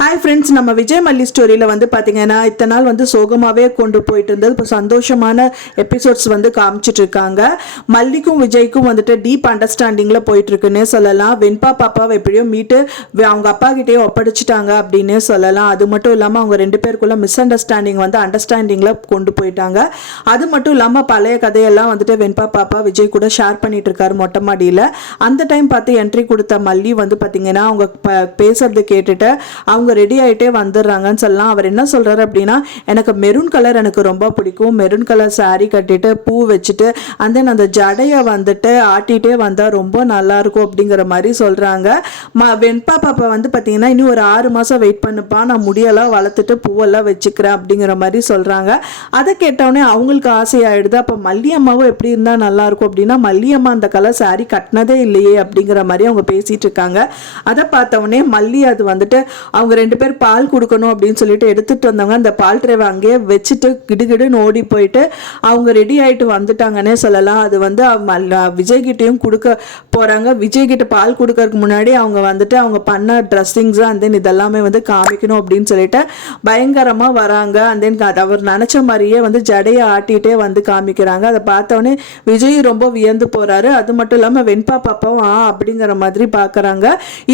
Hi friends, நம்ம விஜய் மல்லி ஸ்டோரியில் வந்து பார்த்தீங்கன்னா இத்தனை நாள் வந்து சோகமாகவே கொண்டு போயிட்டு இருந்தது. இப்போ சந்தோஷமான எபிசோட்ஸ் வந்து காமிச்சிட்டு இருக்காங்க. மல்லிக்கும் விஜய்க்கும் வந்துட்டு டீப் அண்டர்ஸ்டாண்டிங்கில் போயிட்டுருக்குன்னே சொல்லலாம். வெண்பா பாப்பாவை எப்படியோ மீட்டு அவங்க அப்பா கிட்டேயே ஒப்படைச்சிட்டாங்க அப்படின்னே சொல்லலாம். அது மட்டும் இல்லாமல் அவங்க ரெண்டு பேருக்குள்ள மிஸ் அண்டர்ஸ்டாண்டிங் வந்து அண்டர்ஸ்டாண்டிங்கில் கொண்டு போயிட்டாங்க. அது மட்டும் இல்லாமல் பழைய கதையெல்லாம் வந்துட்டு வெண்பா பாப்பா விஜய் கூட ஷேர் பண்ணிட்டு இருக்காரு மொட்டை மாடியில். அந்த டைம் பார்த்து என்ட்ரி கொடுத்த மல்லி வந்து பார்த்தீங்கன்னா அவங்க பேசுறது கேட்டுட்டு அவங்க ரெடி ஆகிட்டே வந்துடுறாங்கன்னு சொல்லலாம். அவர் என்ன சொல்கிறாரு அப்படின்னா, எனக்கு மெரூன் கலர் எனக்கு ரொம்ப பிடிக்கும், மெரூன் கலர் சாரீ கட்டிட்டு பூ வச்சுட்டு அந்த ஜடையை வந்துட்டு ஆட்டிகிட்டே வந்தால் ரொம்ப நல்லாயிருக்கும் அப்படிங்கிற மாதிரி சொல்கிறாங்க. வெண்பா பாப்பா வந்து பார்த்தீங்கன்னா இன்னும் ஒரு 6 மாதம் வெயிட் பண்ணுப்பா, நான் முடியெல்லாம் வளர்த்துட்டு பூவெல்லாம் வச்சுக்கிறேன் அப்படிங்கிற மாதிரி சொல்கிறாங்க. அதை கேட்டவுடனே அவங்களுக்கு ஆசையாயிடுது. அப்போ மல்லியம்மாவும் எப்படி இருந்தால் நல்லாயிருக்கும் அப்படின்னா, மல்லியம்மா அந்த கலர் சாரீ கட்டினதே இல்லையே அப்படிங்கிற மாதிரி அவங்க பேசிகிட்டு இருக்காங்க. அதை பார்த்தவொடனே மல்லி அது வந்துட்டு அவங்க 2 பேர் பால் கொடுக்கணும் அப்படின்னு சொல்லிட்டு எடுத்துட்டு வந்தவங்க அந்த பால் ட்ரேவை அங்கேயே வச்சுட்டு கிடுகிடுன்னு ஓடி போயிட்டு அவங்க ரெடி ஆகிட்டு வந்துட்டாங்கன்னே சொல்லலாம். அது வந்து விஜய்கிட்டையும் கொடுக்க போகிறாங்க. விஜய்கிட்ட பால் கொடுக்கறதுக்கு முன்னாடி அவங்க வந்துட்டு அவங்க பண்ண ட்ரெஸ்ஸிங்ஸு அண்ட் தென் இதெல்லாமே வந்து காமிக்கணும் அப்படின்னு சொல்லிட்டு பயங்கரமாக வராங்க. அண்ட் தென் அவர் நினச்ச மாதிரியே வந்து ஜடையை ஆட்டிகிட்டே வந்து காமிக்கிறாங்க. அதை பார்த்தவொடனே விஜய் ரொம்ப வியந்து போகிறாரு. அது மட்டும் இல்லாமல் வெண்பா பாப்பாவும் அப்படிங்கிற மாதிரி பார்க்குறாங்க.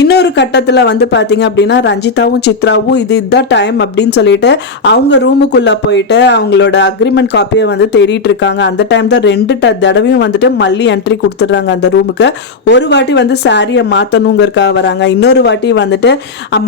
இன்னொரு கட்டத்தில் வந்து பார்த்தீங்க அப்படின்னா ரஞ்சிதாவும் சித்ராவும் இதுதான் டைம் அப்படின்னு சொல்லிட்டு அவங்க ரூமுக்குள்ளே போயிட்டு அவங்களோட அக்ரிமெண்ட் காப்பியை வந்து தேடிட்டு இருக்காங்க. அந்த டைம் தான் 2 தடவையும் வந்துட்டு மல்லி என்ட்ரி கொடுத்துட்றாங்க அந்த ரூமுக்கு. ஒரு வாட்டி வந்து சாரியை மாற்றணுங்கிறக்காக வராங்க, இன்னொரு வாட்டி வந்துட்டு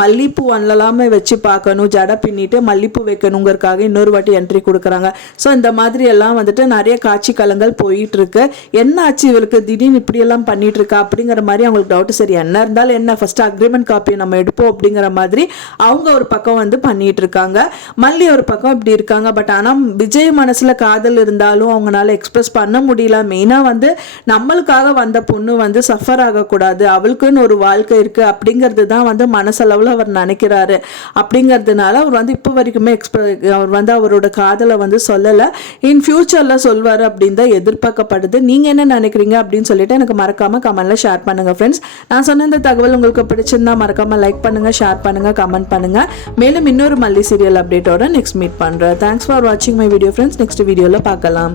மல்லிப்பூ எல்லாமே வச்சு பார்க்கணும், ஜடை பின்னிட்டு மல்லிப்பூ வைக்கணுங்கிறக்காக இன்னொரு வாட்டி என்ட்ரி கொடுக்குறாங்க. ஸோ இந்த மாதிரி எல்லாம் வந்துட்டு நிறைய காட்சி கலங்கள் போயிட்டு இருக்கு. என்ன ஆச்சு இவருக்கு திடீர்னு இப்படியெல்லாம் பண்ணிட்டு இருக்கா அப்படிங்கிற மாதிரி அவங்களுக்கு டவுட். சரி என்ன இருந்தாலும் என்ன, ஃபர்ஸ்ட் அக்ரிமெண்ட் காப்பியை நம்ம எடுப்போம் அப்படிங்கிற மாதிரி அவங்க ஒரு பக்கம் வந்து பண்ணிட்டு இருக்காங்க. மல்லி ஒரு பக்கம் இப்படி இருக்காங்க. பட் ஆனால் விஜய் மனசுல காதல் இருந்தாலும் அவங்களால எக்ஸ்பிரஸ் பண்ண முடியல. மெயினா வந்து நம்மளுக்காக வந்த பொண்ணு வந்து சஃபர் ஆகக்கூடாது, அவளுக்குன்னு ஒரு வாழ்க்கை இருக்கு அப்படிங்கிறது தான் வந்து மனசளவில் அவர் நினைக்கிறாரு. அப்படிங்கிறதுனால அவர் வந்து இப்போ வரைக்குமே அவர் வந்து அவரோட காதலை வந்து சொல்லலை. இன் ஃபியூச்சர்ல சொல்வார் அப்படின்னு தான் எதிர்பார்க்கப்படுது. நீங்க என்ன நினைக்கிறீங்க அப்படின்னு சொல்லிட்டு எனக்கு மறக்காம கமெண்ட்ல ஷேர் பண்ணுங்க ஃப்ரெண்ட்ஸ். நான் சொன்ன இந்த தகவல் உங்களுக்கு பிடிச்சிருந்தா மறக்காம லைக் பண்ணுங்க, ஷேர் பண்ணுங்க, கமெண்ட் பண்ணுங்க. மேலும் இன்னொரு மல்லி சீரியல் அப்டேட்டோட நெக்ஸ்ட் மீட் பண்றேன். தேங்க்ஸ் ஃபார் வாட்சிங் மை வீடியோ ஃப்ரெண்ட்ஸ். நெக்ஸ்ட் வீடியோல பார்க்கலாம்.